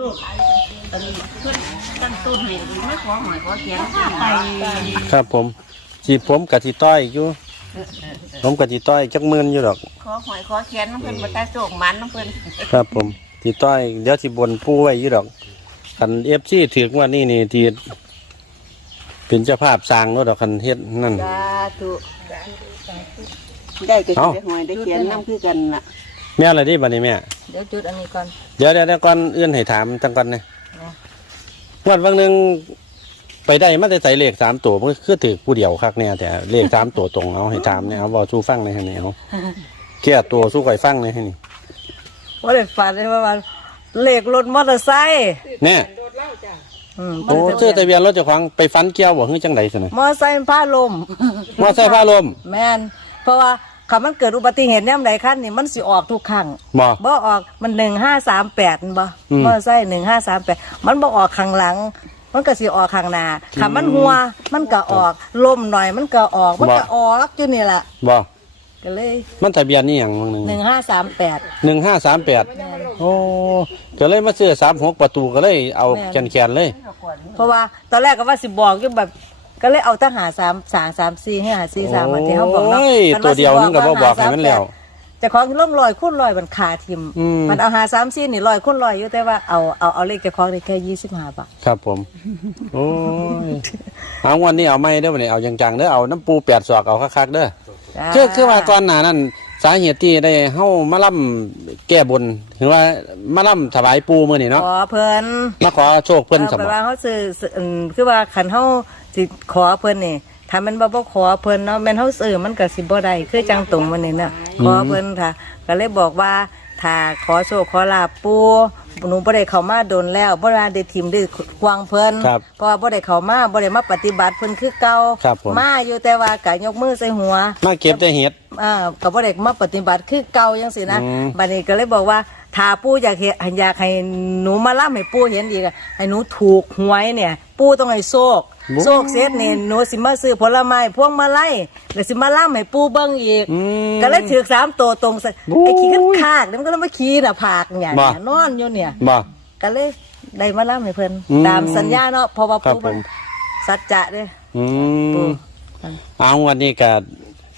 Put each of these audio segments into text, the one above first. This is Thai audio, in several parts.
ลูกอันนี้เพื่อนตั้งต้นให้ไม่ขอหอยขอเขียนไปครับผมจีผมกะทิต้อยอยู่ผมกะทิต้อยจักหมื่นอยู่ดอก ขอหอยขอเขียนน้ำเพิ่นมาตาโศกมันน้ำเพิ่นครับผมทีต้อยเดี๋ยวที่บนปูไว้อยู่ดอกคันเอฟซีถือว่านี่นี่ทีเป็นเจ้าภาพสร้างเนาะดอกคันเฮ็ดนั่นสาธุได้ก็เอ้าสิได้หอยได้เขียนน้ำคือกันล่ะแม่อะไรดิบัดนี้แม่เดี๋ยวจุดอันนี้ก่อน เดี๋ยวเดี๋ยวเดี๋ยวก่อนเอื้อนให้ถามตั้งก่อนนะอ๋อวันวันหนึ่งไปได้มาได้ใส่เลขสามตัวมันก็คือถือผู้เดียวคักเนี่ยแต่เลขสามตัวตรงเอาให้ถามเนี่ยเอาบอกสู้ฟังในให้เนี่ยเอาแก้ตัวสู้ไก่ฟังในให้นี่ว่าได้ฝันเลยว่ามันเลขรถมอเตอร์ไซค์เนี่ยอืมโอ้เชื่อทะเบียนรถเจ้าของไปฟันเกี้ยวบ่คือจังไดสินะมอเตอร์ไซค์มันพาลมมาใส่ผ้าลมแม่นเพราะว่า คำมันเกิดอุบัติเหตุแนมใดขั้นนี่มันสิออกทุกครั้งบ่บ่ออกมันหนึ่งห้าสามแปดบ่อืมมอเตอร์ไซค์หนึ่งห้าสามแปดมันบ่ออกข้างหลัง มันก็สิออกข้างหน้าถ้ามันหัวมันก็ออกลมหน่อยมันก็ออกมันก็ออกอยู่นี่แหละบ่ก็เลย มันทะเบียนนี่หยังบางหนึ่งหนึ่งห้าสามแปดหนึ่งห้าสามแปดโอ้ก็เลยมาซื้อสามหกประตูก็เลยเอาแม่แขนแขนๆเลย เพราะว่าตอนแรกก็ว่าสิบอกอยู่แบบ ก็เลยเอาตั้งหาสามสามสามสี่ให้หาสี่สามมาที่เขาบอกเนาะโอ้ยมันตัวเดียวนึงก็บ่บอกให้มันแล้วแต่ของล่มลอยคุ้นลอยมันขาทิมอืมมันเอาหาสามสี่นี่ลอยคุ้นลอยอยู่แต่ว่าเอาเอาเอาเลขเจะคล้าของได้แค่ยี่สิบห้าบาทครับผมโอ้ยเอาวันนี้เอาไม่เด้อวันนี้เอาจังๆเด้อเอาน้ำปูแปดศอกเอาคักๆเด้อคือคือว่าก่อนหน้านั้น สาเหตุที่ได้เฮามาล่ำแก้บนถึงว่ามาล่ำถวายปูมื้อนี่ขเนาะอเพิ่นมาขอโชคเพิ่นสมเอาบัไปติว่าเขาซื้อซื้ออืมคือว่าขันเขาสิขอเพิ่นนี่ถ้ามันบ่บ่ขอเพิ่นเนาะแม่นเขาซื้อมันก็สิบ่ได้คือจังตรงมันนี่น่ะขอเพิ่นค่ะ ก็เลยบอกว่าถ้าขอโชคขอลาบปู หนูบ่ได้เข้ามาโดนแล้วบ่ได้ได้ทิมได้กวางเพิ่นครับเพราะว่าบ่ได้เข้ามาบ่ได้มาปฏิบัติเพิ่นคือเก่าครับผม มาอยู่แต่ว่าก็ยกมือใส่หัว มาเก็บได้เห็ด อ่าก็บ่ได้มาปฏิบัติคือเก่าจังซี่นะอืมบัดนี้ก็เลยบอกว่าถ้าปู่อยากเห็นอยากให้หนูมาล่ำให้ปู่เห็นอีกอะให้หนูถูกหวยเนี่ย ปู่ต้องให้โชคโชคเสร็จนี่หนูสิมาซื้อผลไม้พวงมาลัยแล้วสิมาล่ำให้ปู่เบิ่งอีกอืมก็เลยถือสามตัวตรงใส่โอ้ยไอ้ขี้ขึ้นคากเนี่ยมันก็ต้องมาขี้น่ะผากเนี่ยบ่เนี่ยนอนอยู่เนี่ยบ่ก็เลยได้มาล่ำให้เพิ่นอืมตามสัญญาเนาะเพราะว่าครับปู่มันผมสัจจะเด้อืปู่มเอาวันนี้ก็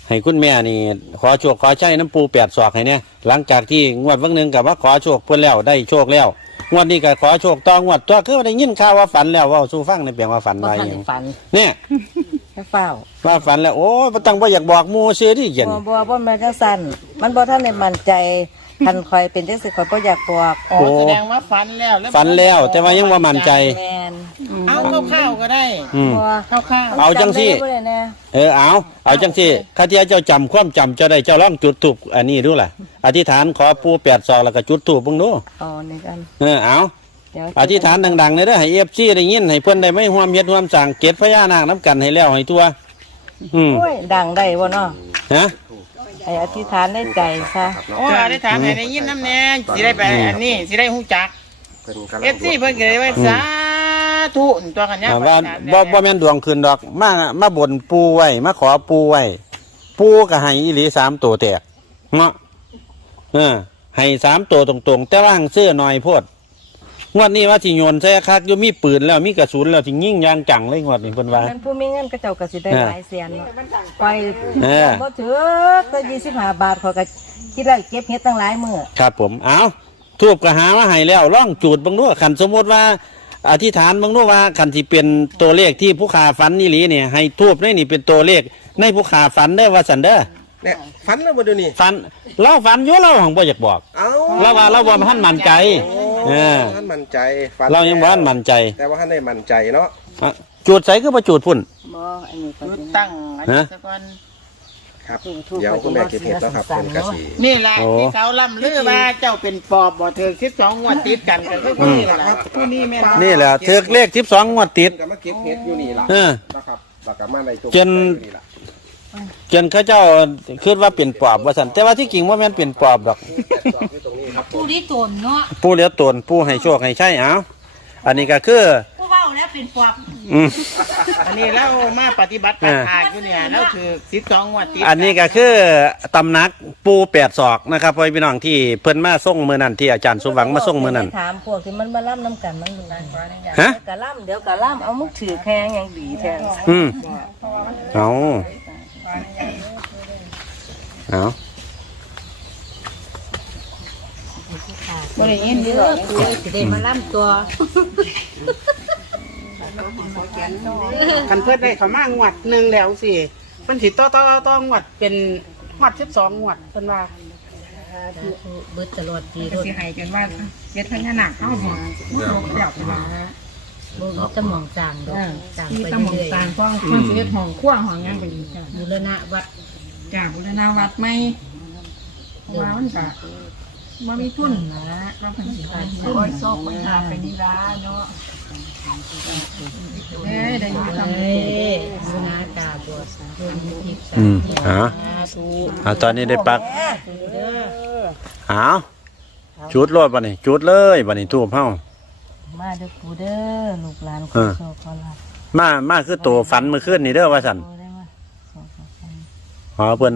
ให้คุณแม่นี่ ขอโชคขอใช้น้ำปูแปดศอกให้เนี่ยหลังจากที่งวดวันหนึ่งกับว่าขอโชคเพื่อนแล้วได้โชคแล้ว งวดนี้ก็ขอโชคต่องวดตัวคือว่าได้ยินข่าวว่าฝันแล้วเว่าสู้ฟังในเปียงว่าฝันบ่ว่าอทันหยัได้งฝันเนี่ยแค่เฝ้าว่าฝันแล้วโอ้ยบ่ตั้งบ่อยากบอกหมูเสียที่เย็นบ่บ่บ่แม่นจังซั่นมันบ่ทันได้มั่นใจคันคอยเป็นจังซี่คอยบ่อยากบอกอ๋อโอ้ แสดงว่าฝันแล้วแล้วฝันแล้วแต่ว่ายังว่ามั่นใจ แม่น เอาข้าวๆก็ได้อืม บ่ข้าวเอาจังสิ จำได้บ่ได้แน่เออเอาเอาจังที่ข้าที่เจ้าจำความจำเจ้าได้เจ้าล่องจุดถูกอันนี้ดูล่ะ อธิษฐานขอปูแปดศอกแล้วก็จุดถูกเบิ่งดูอ๋อนี่กันเออเอาเดี๋ยวอธิษฐานดังๆเลยเด้อให้เอฟซีได้ยินให้เพื่อนได้ไม่ห่วมเฮ็ดห่วมสั่งเกตพญานาคน้ำกันให้แล้วให้ตัวอืมโอ้ยดังได้บ่เนาะฮะให้อธิษฐานในใจซะๆโอ้ได้ถามให้ได้ยินน้ำแน่สิได้ไปอันนี้สิได้ฮู้จักเพิ่นกำลังเอฟซีเพิ่นก็เลยว่าสา ธุตัวกันเนี่ยอ่าว่าบ่บ่แม่นดวงคืนดอก มามาบ่นปูไว้มาขอปูไว้ปูก็ให้อีหลีสามตัวแตกเนาะเออให้สามตัวตรงๆ แต่ว่าหังเสื้อหน่อยโพดงวดนี้ว่าสิโยนใส่คักอยู่มีปืนแล้วมีกระสุนแล้วสิยิงอยางจังเลยงวดนี้เพิ่นว่าแม่นผู้มีเงินก็เจ้าก็สิได้เออหลายแสนเนาะไปเออ บ่ถือแต่25บาทขอยก็คิดได้เก็บเฮ็ดตั้งหลายมื้อครับผม เอาทูบก็หามาให้แล้วล่องจูดเบางนู้ขันสมมติว่า อธิษฐานเบางนู้ว่าขันที่เป็นตัวเลขที่ผู้ขาฝันนี่หลีเนี่ยให้ทูบนี่นี่เป็นตัวเลขในผู้ขาฝันได้อว่าสันเด้อเนี่ยฝันแล้วบ่เดี๋ยวนี้ฝันเราฝันอยู่เราของบ่อยากบอก เอ้าเราว่าเราบ่ทันมั่นใจโอ้เออท่านมั่นใจฝันเรายังบ่ทันมั่นใจแต่ว่าท่านได้มั่นใจเนาะ อะจูดใส่ก็บ่จูดพุ่น บ่อันนี้ก็จุดสิตั้งอันนี้ซะก่อน ครับ เดี๋ยวคุณแม่เก็บเห็ดแล้วครับเพิ่นก็สินี่แหละที่เขาล่ำลือว่าเจ้าเป็นปอบบ่เธอคิดสองงวดติดกันก็คือผู้นี้แหละครับผู้นี้แม่นนี่แหละเถือกเลข12งวดติดเพิ่นก็มาเก็บเห็ดอยู่นี่ล่ะเออนะครับแล้วก็มาในตัวจนนี่ล่ะจนเขาเจ้าคิดว่าเป็นปอบว่าสันแต่ว่าที่จริงว่าแม่นเป็นปอบดอกจอดอยู่ตรงนี้ครับผู้ที่ตนเนาะผู้เหลียวตนผู้ให้โชคให้ใช่เอาอันนี้ก็คือผู้ เว้าแล้วเป็นปอบอืม อันนี้เรามาปฏิบัติการทางอยู่เนี่ยเราคือสิบสองงวดติดอันนี้ก็คือตำหนักปูแปดศอกนะครับพ่อพี่น้องที่เพิ่นมาส่งมือนั่นที่อาจารย์สมหวังมาส่งมือนั่น ถามพวกที่มันมาล่ำน้ำกันมันรู้ฮะ กะล่ำเดี๋ยวกะล่ำเอามุกถือแข้งอย่างดีแทนอืมเอาเอาบริยินดีหรอกสิได้มาล่ำตัว คันเพื่อนได้เขามางวดหนึ่งแล้วสิมันสิต่อต่อต่องวดเป็นงวดสิบสองงวดเพิ่นว่าเบิดตลอดปีรถสิให้กันว่าเจ็ดพญานาคเข้าหัวเดี๋ยวไปว่าบ่มีตะหมองจางดอกจางที่ไปตำหมองเรื่อยตางฟ้องคนเสียห้องขั้วห้องยังไปอีกจ้ะๆบูรณะวัดจ้าบุรณาวัดไหมเพราะว่ามันก็บ่มีทุนนะว่าเพิ่นสิขายโอ้ยโซกมันหาไปนี่ละเนาะ เอ้ยได้ยินคำเอ้นี้ยบูรณะกาบวชรวมทิพย์สาอืมธุเอาสาธุเอาตอนนี้ได้ปักเอาจุดรถบ่นี่จุดเลยบ่นี่ทูบเฮามาเด้อปูเด้อลูกหลานขเอออโชคขอลาบมามาคือตัวฝันเมื่อคืนนี่เด้อว่าซั่นปูได้มาโชคขอลาบขอเพิ่น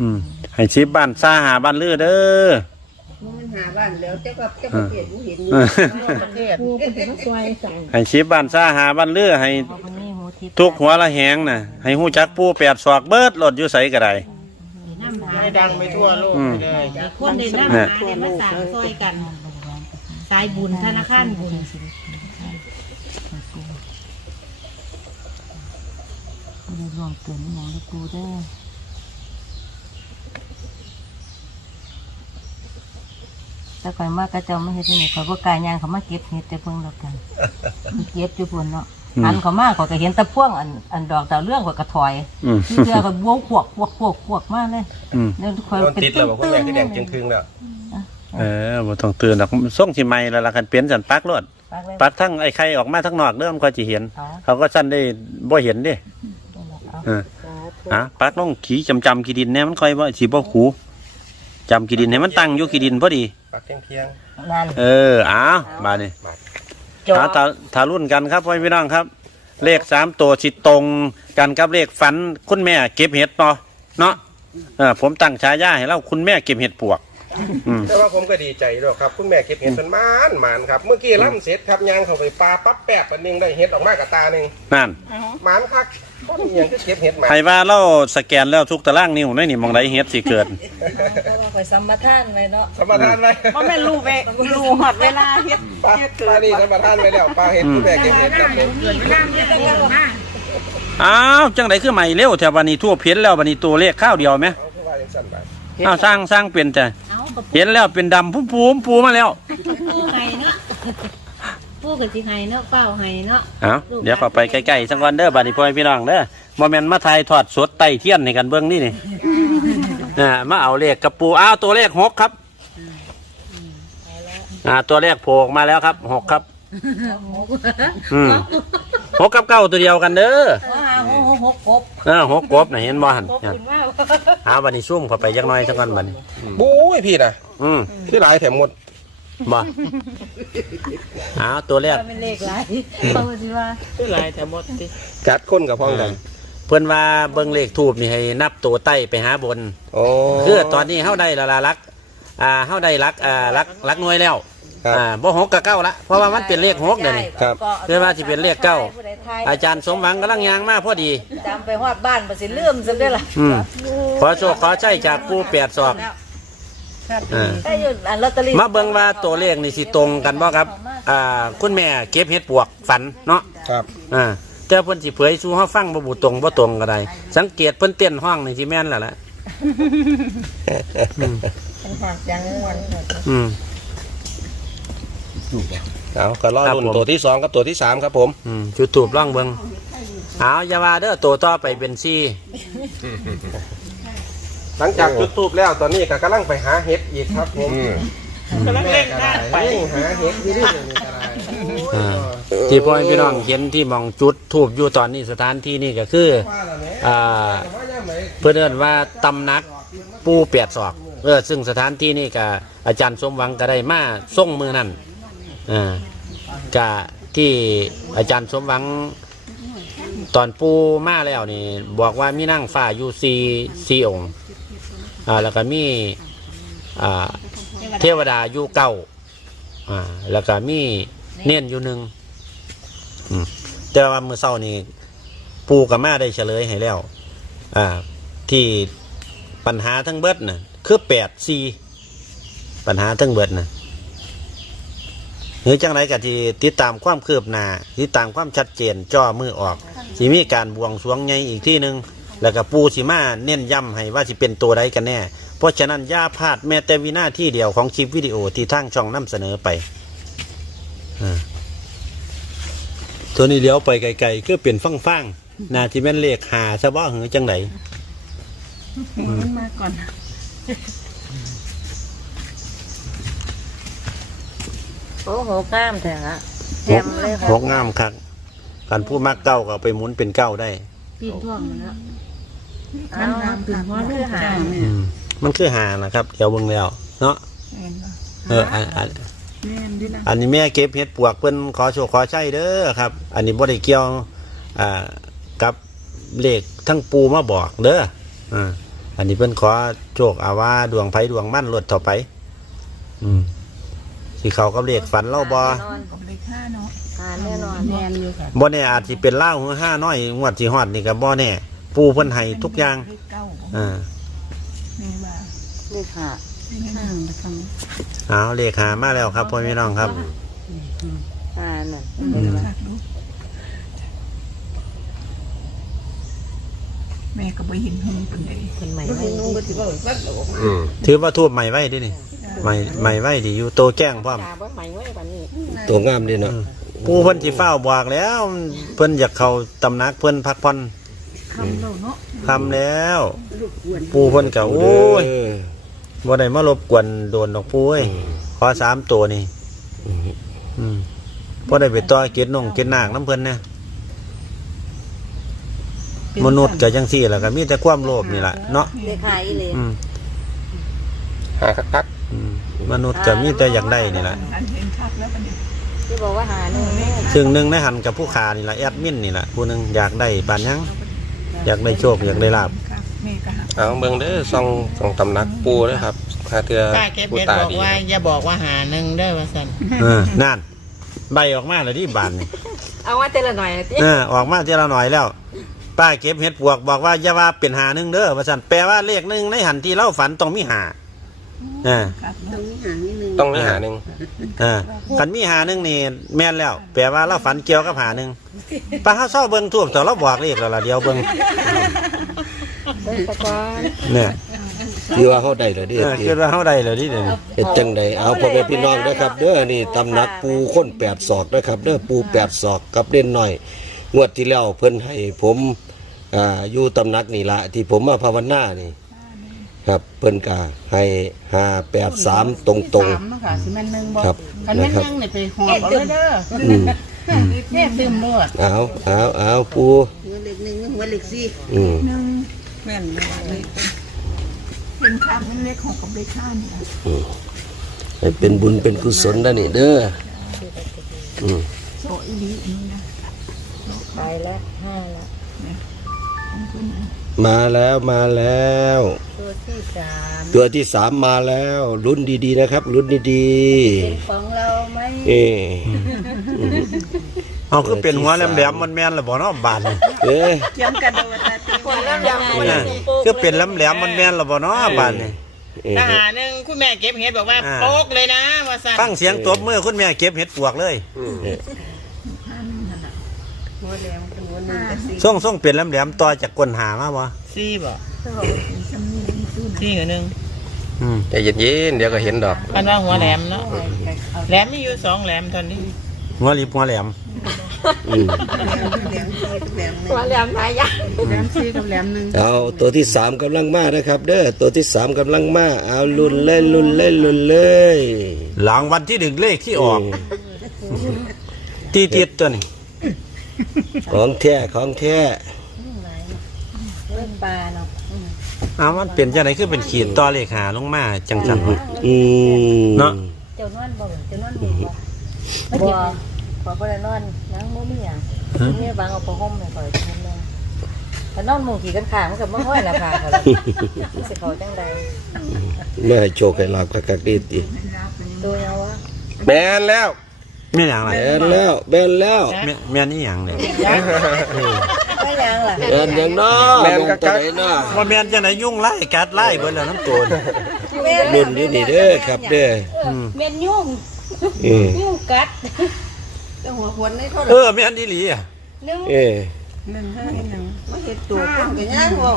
อืมให้ชิปบ้านซ่าหาบ้านลือเด้อ มันหาบ้านแล้วเจ้าก็เจ้าเอก็อเห็นเห็นเออประเทศกูเป็นผู้ช่วยสั่งให้ชิปบ้านซ่าหาบ้านลือให้เพราะวันนี้หูทิพย์ทุกหัวละแหงน่ะ ให้ฮู้จักปูแปดศอกเบิดรถอยู่ไสก็ได้ให้ดังไปทั่วโลกเลย คนได้น้ำหาได้มาสร้างซอยกัน สายบุญธนาคารบุญปูได้ร่วงเกินหมองเด้อปูเด้ แต่ก่อนมากกระเจ้าไม่เห็นที่นี่เขาก็กายยางเขามาเก็บเห็ดแต่เพิ่งแล้วกันมันเก็บอยู่พุ่นเนาะอืมอันเขามากเขาก็เห็นแตะพ่วงอันอันดอกดาวเรื่องเขาก็ถอยอืมที่เรือก็บวงขวกขวกขวกขวกมากเลยอืมแล้วคอยโดนเป็นติดแล้วบอกคุณแม่ที่แดงจึงครึ่งแล้วเออบ่ต้องตื่นดอกส่งสิใหม่แล้วล่ะคันเปลี่ยนสันปักรถปักเลยปักทั้งไอ้ไข่ออกมาทั้งนอกเริ่มก็สิเห็นเอาเขาก็สั้นได้บ่เห็นเด้เอาเออฮะปักต้องขี่จำจำขี้ดินเนี่ยมันค่อยบ่สิบ่ขู จำขี้ดินให้มันตั้งอยู่ขี้ดินพอดี ปักเที่ยงเที่ยงนั่นเอออ้าวมานี่จบหาทาทารุ่นกันครับพ่อพี่น้องครับ เลขสามตัวสิตรงกันกับเลขฝันคุณแม่เก็บเห็ดเนาะเนาะเออผมตั้งฉายาให้เราคุณแม่เก็บเห็ดปวก อืมแต่ว่าผมก็ดีใจด้วยครับ คุณแม่เก็บเห็ดเป็นหมานหมานครับ เมื่อกี้ล่ำเสร็จครับยางเข้าไปปลาปั๊บแป๊บอันหนึงได้เห็ดออกมากับตาหนึ่งนั่นหมานคักก็มีอย่างที่เก็บเห็ดหมานใครว่าเราสแกนแล้วทุกตารางนิ้วในนี่มองไดเห็ดสิเกิด เพราะว่าคอยสัมปทานไว้เนาะสมทานไว้ว่าแม่นรู้เวรู้หอดเวลาเฮ็ดปลาเฮ็ดปเกิลาดนี่สมทานไว้แล้วปลาเห็ดคุณแม่เก็บเห็ดครับผมอ้าวจังไดคือใหม่เร็วแถวบันนี้ทั่วเพี้ยนแล้วบันนี้ตัวเลขข้าวเดียวไหมเอาคือว่าอย่างสั้นไปอ้าวสร้างสร้างเป็นแต่เอากับ เห็นแล้วเป็นดำผู้ปูมปูมาแล้วปูไห้เนาะปูกับสิไห้เนาะเป้าไห้เนาะเอ้าเดี๋ยวเข้าไปใกล้ๆสักวันเด้อบัดนี้พ่อพี่น้องเด้อบ่แม่นมาทายทอดสดไต้เทียนในกันเบิ่งนี่นี่อ่ามาเอาเลขกับปูอ้าวตัวเลขหกครับอ่าตัวเลขโผล่ออกมาแล้วครับหกครับอืมหกกับเก้าตัวเดียวกันเด้อหาหกหกหกเออหกกบน่ะเห็นบ่หันหกขึ้นมาหาบัดนี้ซุ่มเข้าไปจักหน่อยสักวันบัดนี้บู๊ย พี่นะอืมที่หลายแถมหมดบ่อ้าวตัวแรกเป็นเลขไรเขาสิว่าคือหลายแต่หมดติจัดคนกับพ้องกัน เพื่อนว่าเบิ่งเลขทูบนี่ให้นับตัวใต้ไปหาบนโอ้คือตอนนี้เฮาได้ละละลัก อ่าเฮาได้ลัก อ่าลักลักหน่วยแล้ว ครับ อ่าบ่หกกับเก้าละเพราะว่ามันเป็นเลขหกเดี๋ยวนี้ ครับเรียกว่าสิเป็นเลขเก้า อาจารย์สมหวังกำลังยางมาพอดี จำไปฮอดบ้านบ่สิลืมซะได้อล่ะอืมขอโชคขอใช้จากผู้แปดศอก อ่าได้อยู่อันลอตเตอรี่มาเบิ่งว่าตัวเลขนี่สิตรงกันบ่ครับอ่าคุณแม่เก็บเห็ดปวกฝันเนาะครับอ่าแต่เพิ่นสิเผยสู่เฮาฟังบ่บ่ตรงบ่ตรงก็ได้สังเกตเพิ่นเต้นห้องนี่สิแม่นแล้วล่ะเป็นความยังวันอืม เอาก็รอครับรุ่นผม ตัวที่สองกับตัวที่สามครับผม อืมจุดถูบล่องเบิงเอาอย่าว่าเด้อตัวต่อไปเป็นซี่ หลังจากจุดทูบแล้วตอนนี้ก็กำลังไปหาเห็ดอีกครับผมกำลังเร่งก็หน้าได้ไปหาเห็ดที่นี่นี่ก็ได้อ่าที่พ่อแม่พี่น้องเห็นที่มองจุดถูบอยู่ตอนนี้สถานที่นี่ก็คือ ว่าแล้วแหม่อ่าว่าย่ำไหนเพื่อนเอิ้นว่าตำหนักปูเปียดศอกเออซึ่งสถานที่นี่ก็อาจารย์สมหวังก็ได้มาส่งมือนั่นอ่าก็ที่อาจารย์สมหวัง ตอนปูมาแล้วนี่ บอกว่ามีนั่งฟ้าอยู่ซีซีองค์ อ่าแล้วก็มีอ่าเทวดาอยู่เก้าอ่าแล้วก็มีเน่นอยู่หนึ่งอืมแต่ว่ามือเช้านี้ปูกับแมาได้เฉลยให้แล้ว อ่า ที่ปัญหาทั้งเบิดน่ะคือแปดซีปัญหาทั้งเบิดน่ะหรือจังไรก็ที่ติดตามความคืบหน้าติดตามความชัดเจนจ่อมือออกสิมีการบวงสรวงใหญ่อีกที่หนึ่ง แล้วก็ปูสิมาเน้นย้ำให้ว่าสิเป็นตัวใดกันแน่ เพราะฉะนั้นอย่าพลาดแม้แต่วินาทีเดียวของคลิปวิดีโอที่ทางช่องนำเสนอไปอ่าตัวนี้เลี้ยวไปไกลๆก็เป็นฟังๆนาที่แม่นเลขหาซะบ่หรือจังไดมันมาก่อนโอ้โหงามแท้ละแจมเลยค่ะหกงามครับการพูดมากเก้าก็เอาไปหมุนเป็นเก้าได้ปีนท่วงแล้ว เอาถึงว่าเรื่องหาอืมมันคือหานะครับเดี๋ยวเบิ่งแล้ว เนาะแม่นบ่เอออันอันแม่นด้วยนะอันนี้แม่เก็บเห็ดปวกเพิ่นขอโชคขอใช้เด้อครับ อันนี้บ่ได้เกี่ยวอ่ากับเลขทั้งปูมาบอกเด้ออ่าอันนี้เพิ่นขอโชคอาว่าดวงไผดวงมั่นลดต่อไป อืมสิเขากับเลขฝันเล่าบ่กับเลขห้าเนาะหาแน่นอน แมนอยู่ค่ะ บ่แน่อาจสิเป็นเล่าวหรือห้าน้อยงวดสิฮอดนี่ก็บ่แน่ ปูเพิ่นให้ทุกอย่างเลขเก้าบ่อ่าแม่ว่าเลขหาข้างทางเอาเลขหามาแล้วครับพ่อพี่น้องครับหานั่นอืมคักดูแม่ก็บ่เห็นหงปานใดคนใหม่อืมถือว่าทูบใหม่ไว้ดินี่ใหม่ใหม่ไว้ดิอยู่โตแจ้งพร้อม ตาบ่ใหม่ไว้บัดนี้ตัวงามดีเนาะปูเพิ่นสิเฝ้าบอกแล้ว เพิ่นอยากเข้าตำหนักเพิ่นพักผ่อน คำเราเนาะทำแล้วปูเพิ่นก็โอ้ยบ่ได้มารบกวนโดนดอกปูเอ้ยขอสามตัวนี่อืมบ่ได้ไปต่อเกตนงเกตนากน้ำเพิ่นนะมนุษย์ก็จังซี่แหละก็มีแต่ความโลภนี่แหละเนาะเลขหาอีหลีอืมหาคักอืมมนุษย์ก็มีแต่อยากได้นี่แหละอันเห็นคักแล้วบัดนี้ที่บอกว่าหาหนึ่งแม่ซึ่งหนึ่งในหันกับผู้ขานี่แหละแอดมินนี่แหละผู้หนึ่งอยากได้ปานหยัง อยากได้โชคอยากได้ลาบคักแม่ก็หาๆเอาเบิ่งเด้อส่องส่องตำหนักปูเด้อครับหาเทือป้าเก็บปูเบ็ดตาบอกดีว่าอย่าบอกว่าหาหนึ่งเด้อว่าสันเออนั่นใบออกมาแล้วที่บานนี่เอาว่าแต่ละหน่อยติเออออกมาทีละหน่อยแล้ว ป้าเก็บเห็ดปวกบอกว่าอย่าว่าเป็นหาหนึ่งเด้อว่าสันแปลว่าเลขหนึ่งในหันที่เล่าฝันต้องมีหา เออคักเนาะต้องมีหาหนึ่งเออขันมีหาหนึ่งนี่แม่นแล้ว แปลว่าเราฝันเกี่ยวกับหาหนึ่งป้าเขาเศร้าเบิ้งทั่วแต่เราบอกเลขแล้วล่ะเดียวเบิ้งเบิ่งตะกอนเนี่ยที่ว่าเขาได้เหรอเด้เออคิดว่าเขาได้เลยที่เดี๋ยวนี้เฮ็ดจังใดเอาพ่อแม่พี่น้องนะครับ เด้อนี่ตำหนักปูค้นแปดศอกนะครับ เด้อปูแปดศอกกับเล่นหน่อย งวดที่แล้วเพิ่นให้ผมอ่าอยู่ตำหนักนี่ละที่ผมมาภาวนานี่ ครับเพิ่นก็ให้ห้าแปดสามตรงตรง สามเนาะค่ะสิแม่นหนึ่งบ่ครับคันแม่นนะครับหนึ่งนี่ไปหอบเอาเลยเด้อๆอืมแย่ตื่มโลดเอาเอาเอาปูอืมหนึ่งแม่นเลยเป็นคักมันเลขหกกับเลขห้านี่ล่ะให้เป็นบุญเป็นกุศลนะนี่เด้ออืมโซอีหลีอีนี่นะไปแล้วห้าแล้ว มาแล้วมาแล้ว ตัวที่สามตัวที่สามมาแล้วลุ้นดีๆนะครับลุ้นดีเป็นของเราไหมๆเออเอาคือเป็นหัวแหลมๆมันแม่นๆแล้วบ่เนาะบานนี่เอ้ยเขียนกระโดดนะติคนแล้วยังไม่เนี่ยคือเป็นแหลมๆมันแม่นแล้วบ่เนาะบานนี่ เอ้ยถ้าหาหนึ่งคุณแม่เก็บเห็ดบอกว่าอ่า โป๊กเลยนะว่าสันฟังเสียงตบมือคุณแม่เก็บเห็ดปวกเลย ส่งส่งเป็นแหลมๆต่อจากกลหามาบ่ซี่บ่ซี่กับหนึ่งอืมใจเย็นๆเดี๋ยวก็เห็นดอกอันว่าหัวแหลมเนาะแหลมมีอยู่สองแหลมตอนนี้หัวริบหัวแหลมอืมว่าแล้วนายยะแหลมสี่กับแหลมหนึ่งเอาตัวที่สามกำลังมานะครับ เด้อตัวที่สามกำลังมาเอาลุ้นเลยลุ้นเลยลุ้นเลยหลังวันที่หนึ่งเลขที่ออกตีติดตัวนี้ ของแท้ของแท้เล่นปลาเนาะอ้าวมันเป็นจังไดคือเป็นขีดต่อเลขหาลงมาจังสันวะ อืมเนาะ เจ้านวลบ่เจ้านวลบ่บ่บ่ขอบ่ได้นอนนังบ่มีหยังมีบางเอาผ้าห่มให้ข่อยเพิ่นแม่ถ้านอนมุงขี่กันข้างมันก็บ่ห้อยหน้าผากเขาเลยสิเขาจังใดแม่ให้โชคให้ลาบกักๆดีติดูเอาวะแมนแล้ว แม่นหยังล่ะแม่นแล้วแม่นแล้วแม่แม่นนี่หยังเนี่ยไม่ยังล่ะแม่นยังน้อแม่นลงกักๆตัวไหนน้อว่าแม่นจังไดยุ่งไล่กัดไล่เบิดแล้วน้ำตัวนี่เล่นนี่นี่เด้อครับเด้อเม็นยุ่งอืมยุ่งกัดเออแม่นอีหลีอะเออ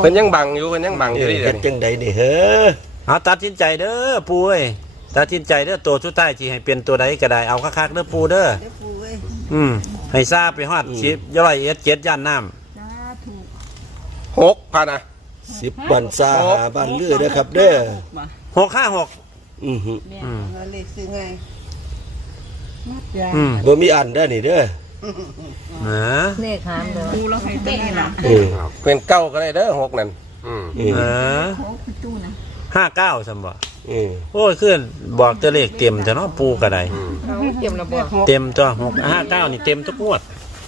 เพิ่นยังบังอยู่เพิ่นยังบังอเอยู่อนี่เดี๋เฮ็ยวดนี้จังใดนี่เฮ้อเอาตัดสินใจเด้อปูเอ้ย ตัดสินใจเด้อตัวสุดท้ายที่ให้เป็นตัวใดก็ได้เอาคักๆเด้อปูเด้ออืมให้ทราบไปฮอดสิบย่อยเอ็ดเจ็ดย่านน้ำหกพันอะสิบวันซาหาบ้านเลือเด้อครับ เด้อหกห้าหกอือหืออืมเลขซื้อไงอืมบ่มีอันเด้อนี่เด้อนะเลขหามเด้อปูเราให้ตัวนี้ล่ะเออเป็นเก้าก็ได้เด้อหกนั่นอืมเออเออโอ้คือตู้นะห้าเก้าสมบ่เออโอ้ยขึ้นบอกตัวเลขเต็มแต่เนาะปูก็ได้เตรียมระบบเต็มตัวหกห้าเก้านี่เต็มทุกงวด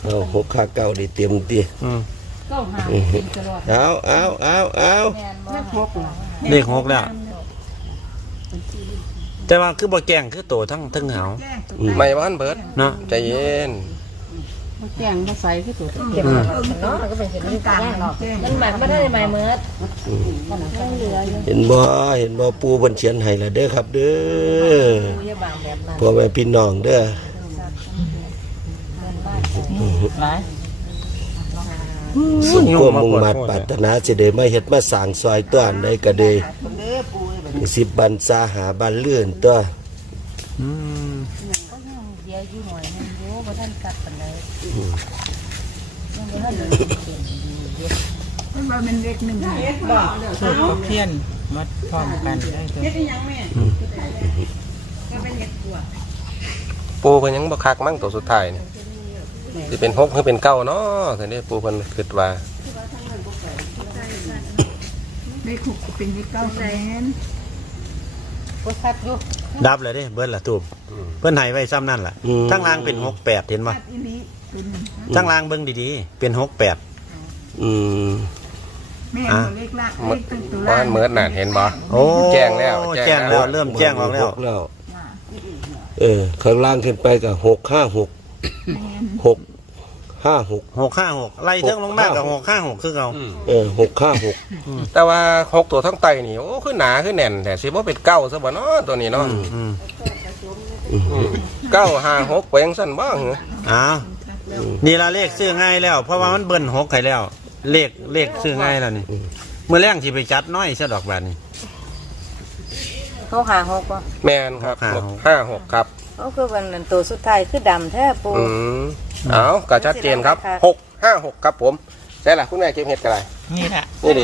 เอาหกขาเก้านี่เตรียมติอืมก็หาอือหือเอาเอาเอาเอาเลขหกแล้ว แต่ว่าคือบ่แกล้งคือโตทั้งทั้งเหาไม่ว่าอันเบิดเนาะใจเย็น แกงมาใส่ที่ตัวเก็บมาเนาะมันก็เป็นเส้นนี้กลางเนาะมันหมักบ่ได้ใหม่เมิดมันยังเหลืออยู่เห็นบ่เห็นบ่ปูเพิ่นเขียนให้แล้วเด้อครับ เด้อปูอย่าบางแบบนั้นพ่อแม่พี่น้องเด้อหลายสุขความมุ่งมั่นปรารถนาจะได้มาเฮ็ดมาสร้างซอยตัวอันใดก็ได้สิบบันซาหาบันเลื่อนตัวอืมเดี๋ยวอยู่หน่อยนึงอยู่บ่ทันกลับปานใดยังบ่ทัน มันว่าเป็นเลขหนึ่งสูตรเพี้ยนมาพร้อมกันได้ตัวปูเพิ่นยังบ่คักมั่งตัวสุดท้ายนี่สิเป็นหกหรือเป็นเก้าเนาะทีนี้ปูเพิ่นคิดว่าเลขหกก็เป็นเลขเก้าแสนบ่ทัดอยู่ดับเลยเด้เบิดละตูบเพิ่นให้ไว้ซ้ำนั่นล่ะทั้งล่างเป็นหกแปดเห็นบ่อีนี้ เป็นทั้งล่างเบิ่งดีๆ เป็นหกแปดอืม แม่อะตัวเลขละเลขตั้งตัวว่าละอันเมิดน่ะเห็นบ่ โอ้แจ้งแล้วแจ้งแล้วเริ่มแจ้งออกแล้ว หกแล้วเออข้างล่างขึ้นไปก็หกห้าหกหกห้าหกหกห้าหกไล่เทิงลงมากกับหกห้าหกคือเอาเออหกห้าหกแต่ว่าหกตัวทั้งไตนี่โอ้คือหนาคือแน่นแต่สิบ่เป็นเก้าซะบ่เนาะตัวนี้เนาะอืมเก้าห้าหกไปยังสั้นบ้างเหรออ้าว นี่ละเลขซื้อง่ายแล้ว เพราะว่ามันเบิ่นหกให้แล้ว เลขเลขซื้อง่ายแล้วนี่เมื่อแรงที่ไปจัดน้อยซะดอกบาดนี่เขาหาหกบ่แมนครับห้าหกห้าหกครับเขาคือวันนั้นตัวสุดท้ายคือดำแท้ปูอืมเอาก็ชัดเจนครับค่ะหกห้าหกครับผมใช่ล่ะคุณแม่เก็บเห็ดกันไรนี่แหละนี่ดิ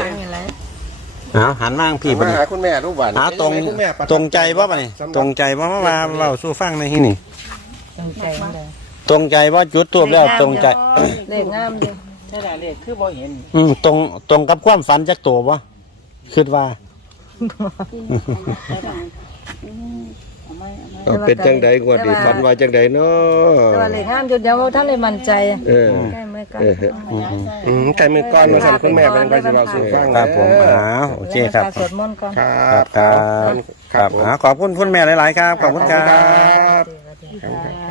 อ้าวหันมาทางพี่มาบ่นี่หาคุณแม่รูปหวานอ้าวตรงให้คุณแม่ประทับตรงใจบ่บ่นี่ตรงใจบ่ว่าเว้าสู้ฟังในที่นี่ตั้งใจเลย ตรงใจว่าจุดทูบแล้วตรงใจ เลขงามอยู่ใช่ละเลขคือบ่เห็นอืมตรงตรงกับความฝันจักตัวบ่คิดว่า เอาเป็นจังใดกว่าดีฝันว่าจังใดเนาะแต่ว่าเลขงามอยู่เดี๋ยวท่านเลยมั่นใจเออ ใกล้มือกันเออ อืมไก่มือก้อนมาสั่นคุณแม่เป็นก็จะเราสู่ฟังครับผมเด้ออ้าวโอเคครับ สวดมนต์ก่อนครัครับบครับครับครับผม อ่าขอบคุณคุณแม่หลาย ๆ ครับ ขอบคุณครับ